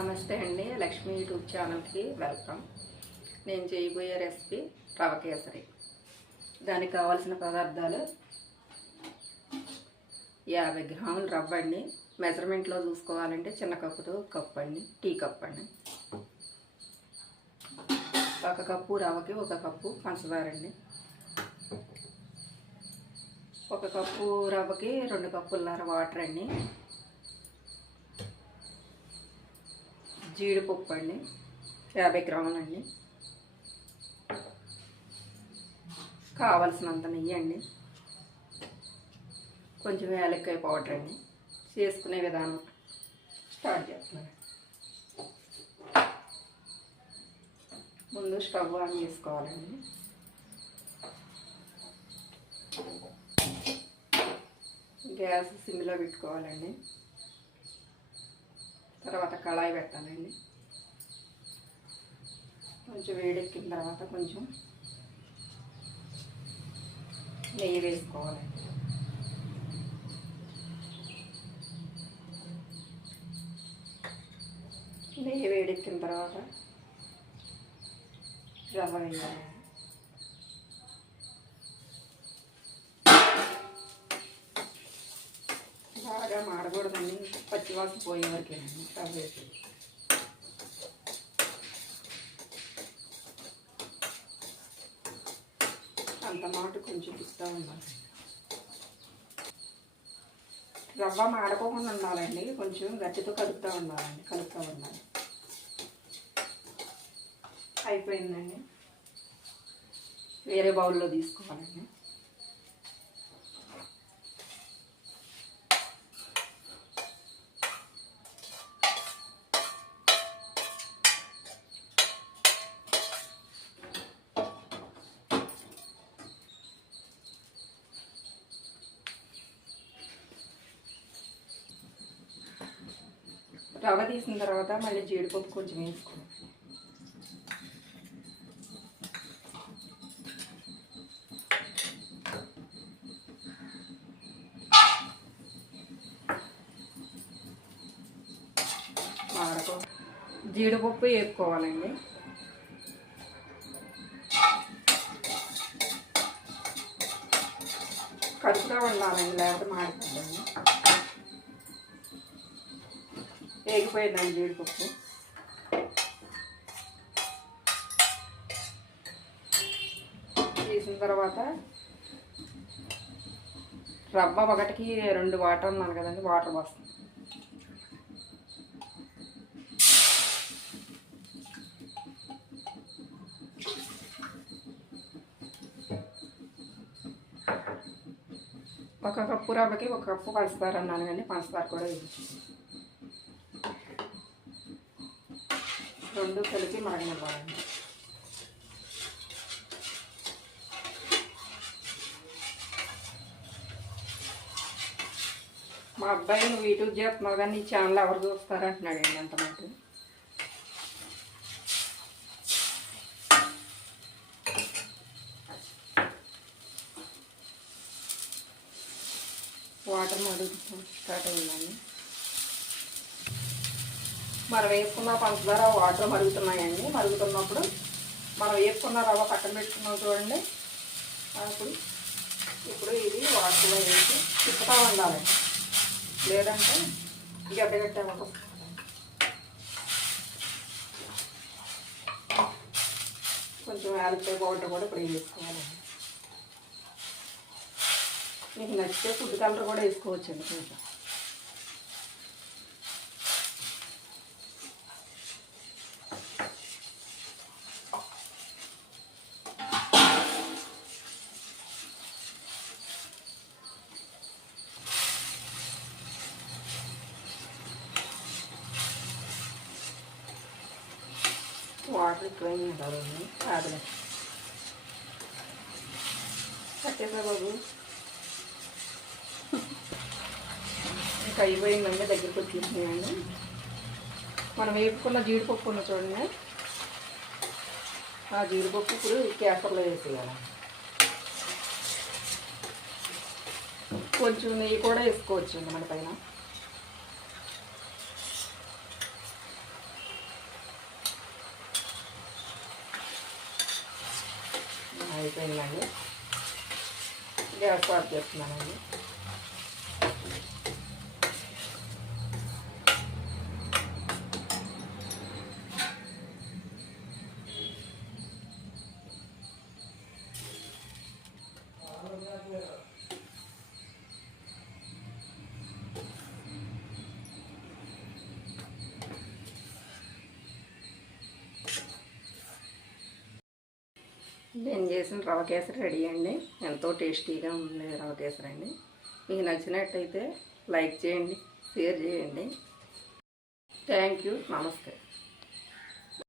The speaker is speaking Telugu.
నమస్తే అండి, లక్ష్మి యూట్యూబ్ ఛానల్కి వెల్కమ్. నేను చేయబోయే రెసిపీ రవ కేసరి. దానికి కావాల్సిన పదార్థాలు 50 గ్రాములు రవ్వ అండి. మెజర్మెంట్లో చూసుకోవాలంటే చిన్న కప్పుతో కప్పు అండి, టీ కప్ అండి. 1 కప్పు రవ్వకి 1 కప్పు పంచదార అండి. 1 కప్పు రవ్వకి 2 కప్పులన్నర వాటర్ అండి. జీడిపప్పు అండి 50 గ్రాములండి. కావలసినంత నెయ్యి అండి. కొంచెం యాలక్కాయ పౌడర్ అండి. చేసుకునే విధానం స్టార్ట్ చేస్తున్నాను. ముందు స్టవ్ ఆన్ చేసుకోవాలండి. గ్యాస్ సిమ్లో పెట్టుకోవాలండి. తర్వాత కళాయి పెట్టాలండి. కొంచెం వేడెక్కిన తర్వాత కొంచెం నెయ్యి వేసుకోవాలండి. నెయ్యి వేడెక్కిన తర్వాత రవ్వ వేయాలి. బాగా మాడకూడదండి, పచ్చివాసన పోయే వరకేనండి రవ్వ వేసి. అంత మాట కొంచెం తిప్పుతూ ఉండాలి. రవ్వ మాడకోకుండా ఉండాలండి, కొంచెం గట్టితో కలుపుతూ ఉండాలి. అయిపోయిందండి. వేరే బౌల్లో తీసుకోవాలండి. రవ్వ తీసిన తర్వాత మళ్ళీ జీడిపప్పు కొంచెం వేసుకోవాలి. జీడిపప్పు వేసుకోవాలండి. కలుపుతూ ఉండాలండి, లేకపోతే మాడిపోతుంది. వేగిపోయిందండి జీడిపప్పు. తీసిన తర్వాత రవ్వ ఒకటికి 2 వాటర్ అన్నాను కదండి, వాటర్ పోస్తాం. ఒక కప్పు రవ్వకి 1 కప్పు పంచదార అన్నాను కానీ పంచదార కూడా వేసి 2 కలిపి మరగనివ్వాలండి. మా అబ్బాయి నువ్వు యూట్యూబ్ చేస్తున్నావు కానీ నీ ఛానల్ ఎవరు చూస్తారంటున్నాడండి అంతమంది. వాటర్ మరుగుతూ స్టార్ట్ అయిందండి. మనం వేసుకున్న పంచదార వాటర్ మరుగుతున్నాయండి. మరుగుతున్నప్పుడు మనం వేసుకున్న రవ్వ పక్కన పెట్టుకున్నాం చూడండి. ఇప్పుడు ఇది వాటర్లో వేసి తిప్పుతూ ఉండాలి, లేదంటే గడ్డగట్టే వస్తుంది. కొంచెం యాలక్కాయ పౌడర్ కూడా ఇప్పుడు వేసుకోవాలండి. మీకు నచ్చితే ఫుడ్ కలర్ కూడా వేసుకోవచ్చండి. కొంచెం వాటర్ ఎక్కువైంది ఉండాలండి. కాదులే కట్టేసా బాబు. ఇంకా అయిపోయిందండి, దగ్గరికి వచ్చేసినాయండి. మనం వేపుకున్న జీడిపప్పు ఉన్న చూడండి, ఆ జీడిపప్పు ఇప్పుడు కేసర్లో వేసేయాలి. కొంచెం నెయ్యి కూడా వేసుకోవచ్చు అండి మన పైన. గ్యాస్ ఆఫ్ చేస్తున్నానండి. నేను చేసిన రవ కేసరి రెడీ అండి. ఎంతో టేస్టీగా ఉంది రవ కేసరి అండి. మీకు నచ్చినట్టయితే లైక్ చేయండి, షేర్ చేయండి. Thank you. నమస్తే.